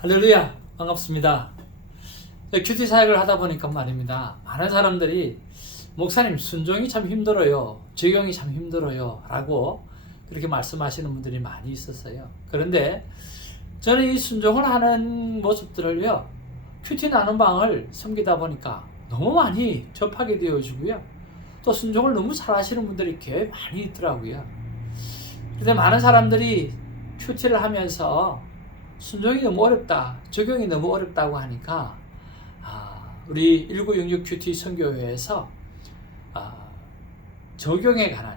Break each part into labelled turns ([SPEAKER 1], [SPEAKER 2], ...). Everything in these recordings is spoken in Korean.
[SPEAKER 1] 할렐루야 반갑습니다. 네, 큐티 사역을 하다 보니까 말입니다. 많은 사람들이 목사님 순종이 참 힘들어요. 적용이 참 힘들어요. 라고 그렇게 말씀하시는 분들이 많이 있었어요. 그런데 저는 이 순종을 하는 모습들을요. 큐티 나눔 방을 섬기다 보니까 너무 많이 접하게 되어지고요. 또 순종을 너무 잘 하시는 분들이 꽤 많이 있더라고요. 근데 많은 사람들이 큐티를 하면서 순종이 너무 어렵다, 적용이 너무 어렵다고 하니까 아, 우리 1966 큐티 선교회에서 아, 적용에 관한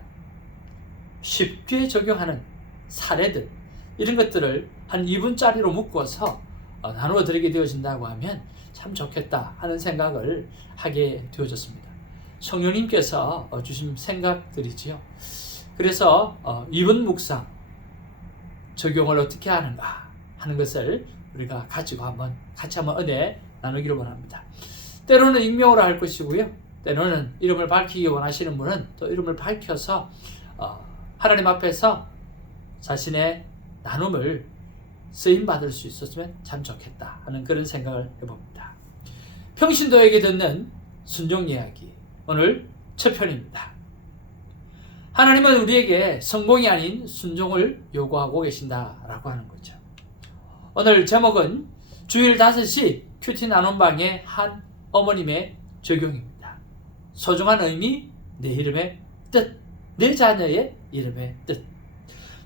[SPEAKER 1] 쉽게 적용하는 사례들 이런 것들을 한 2분짜리로 묶어서 어, 나누어 드리게 되어진다고 하면 참 좋겠다 하는 생각을 하게 되어졌습니다. 성령님께서 어, 주신 생각들이지요. 그래서 어, 2분 묵상 적용을 어떻게 하는가 하는 것을 우리가 가지고 한번 같이 한번 은혜 나누기를 원합니다. 때로는 익명으로 할 것이고요. 때로는 이름을 밝히기 원하시는 분은 또 이름을 밝혀서 어, 하나님 앞에서 자신의 나눔을 쓰임 받을 수 있었으면 참 좋겠다 하는 그런 생각을 해봅니다. 평신도에게 듣는 순종 이야기 오늘 첫 편입니다. 하나님은 우리에게 성공이 아닌 순종을 요구하고 계신다라고 하는 거죠. 오늘 제목은 주일 5시 큐티 나눔방의 한 어머님의 적용입니다. 소중한 의미, 내 이름의 뜻, 내 자녀의 이름의 뜻.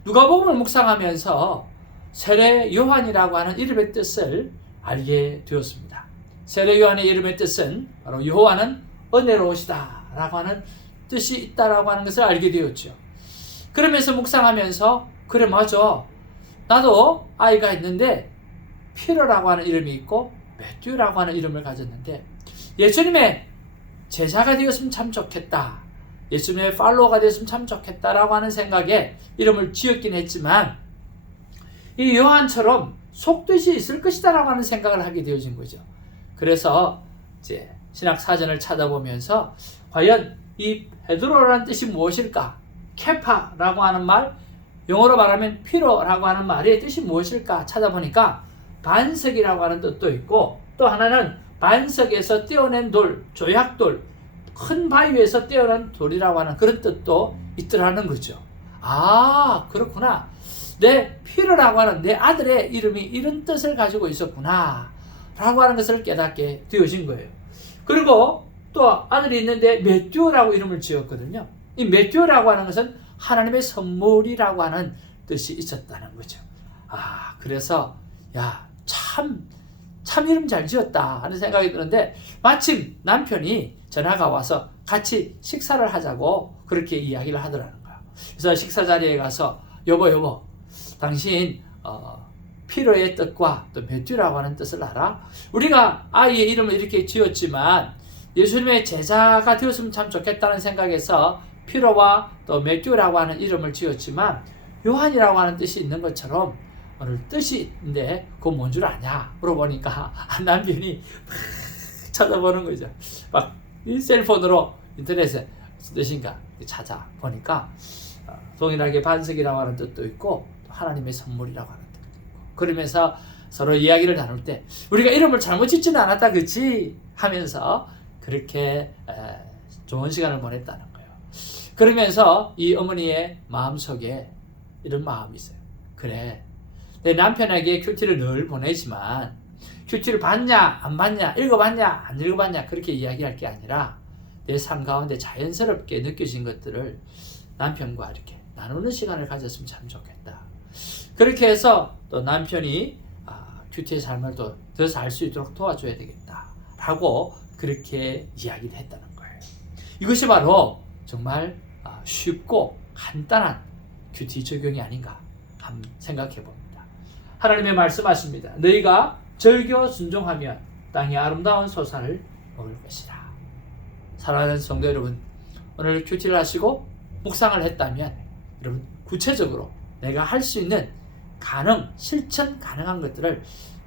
[SPEAKER 1] 누가복음을 묵상하면서 세례 요한이라고 하는 이름의 뜻을 알게 되었습니다. 세례 요한의 이름의 뜻은 바로 여호와는 은혜로우시다라고 하는 뜻이 있다라고 하는 것을 알게 되었죠. 그러면서 묵상하면서 그래 맞아. 나도 아이가 있는데 피러라고 하는 이름이 있고 매튜라고 하는 이름을 가졌는데 예수님의 제자가 되었으면 참 좋겠다. 예수님의 팔로워가 되었으면 참 좋겠다라고 하는 생각에 이름을 지었긴 했지만 이 요한처럼 속뜻이 있을 것이다라고 하는 생각을 하게 되어진 거죠. 그래서 이제 신학 사전을 찾아보면서 과연 이 베드로라는 뜻이 무엇일까? 케파라고 하는 말, 영어로 말하면 피로라고 하는 말의 뜻이 무엇일까 찾아보니까 반석이라고 하는 뜻도 있고 또 하나는 반석에서 떼어낸 돌, 조약돌, 큰 바위에서 떼어낸 돌이라고 하는 그런 뜻도 있더라는 거죠. 아, 그렇구나. 내 피로라고 하는 내 아들의 이름이 이런 뜻을 가지고 있었구나. 라고 하는 것을 깨닫게 되어진 거예요. 그리고 또 아들이 있는데 메뚜라고 이름을 지었거든요. 이 메뚜라고 하는 것은 하나님의 선물이라고 하는 뜻이 있었다는 거죠. 아, 그래서 야, 참, 참 이름 잘 지었다 하는 생각이 드는데 마침 남편이 전화가 와서 같이 식사를 하자고 그렇게 이야기를 하더라는 거예요. 그래서 식사 자리에 가서 여보 여보 당신 어, 피로의 뜻과 또 메뚜라고 하는 뜻을 알아? 우리가 아이의 이름을 이렇게 지었지만 예수님의 제자가 되었으면 참 좋겠다는 생각에서 피로와 또 메뚜라고 하는 이름을 지었지만 요한이라고 하는 뜻이 있는 것처럼 오늘 뜻이 있는데 그건 뭔 줄 아냐 물어보니까 남편이 찾아보는 거죠. 막이 셀폰으로 인터넷에 뜻인가 찾아 보니까 어, 동일하게 반석이라고 하는 뜻도 있고 또 하나님의 선물이라고 하는 뜻도 있고 그러면서 서로 이야기를 나눌 때 우리가 이름을 잘못 짓지는 않았다 그치 하면서 그렇게 에, 좋은 시간을 보냈다는. 그러면서 이 어머니의 마음속에 이런 마음이 있어요. 그래 내 남편에게 큐티를 늘 보내지만 큐티를 봤냐 안 봤냐 읽어봤냐 안 읽어봤냐 그렇게 이야기할 게 아니라 내 삶 가운데 자연스럽게 느껴진 것들을 남편과 이렇게 나누는 시간을 가졌으면 참 좋겠다. 그렇게 해서 또 남편이 아, 큐티의 삶을 더살수 있도록 도와줘야 되겠다. 라고 그렇게 이야기를 했다는 거예요. 이것이 바로 정말 아, 쉽고 간단한 큐티 적용이 아닌가 생각해 봅니다. 하나님의 말씀하십니다. 너희가 절교 순종하면 땅의 아름다운 소산을 먹을 것이라. 사랑하는 성도 여러분, 오늘 큐티를 하시고 묵상을 했다면 여러분 구체적으로 내가 할 수 있는 가능, 실천 가능한 것들을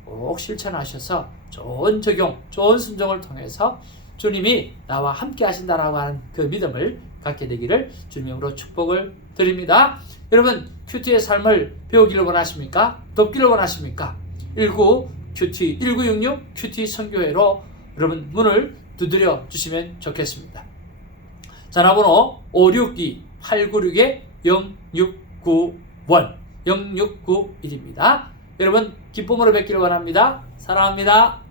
[SPEAKER 1] 꼭 실천하셔서 좋은 적용, 좋은 순종을 통해서 주님이 나와 함께 하신다라고 하는 그 믿음을 갖게 되기를 주님으로 축복을 드립니다. 여러분 큐티의 삶을 배우기를 원하십니까? 돕기를 원하십니까? 19 큐티 1966 큐티 선교회로 여러분 문을 두드려 주시면 좋겠습니다. 전화번호 562 896의 0691번 0691입니다. 여러분 기쁨으로 뵙기를 원합니다. 사랑합니다.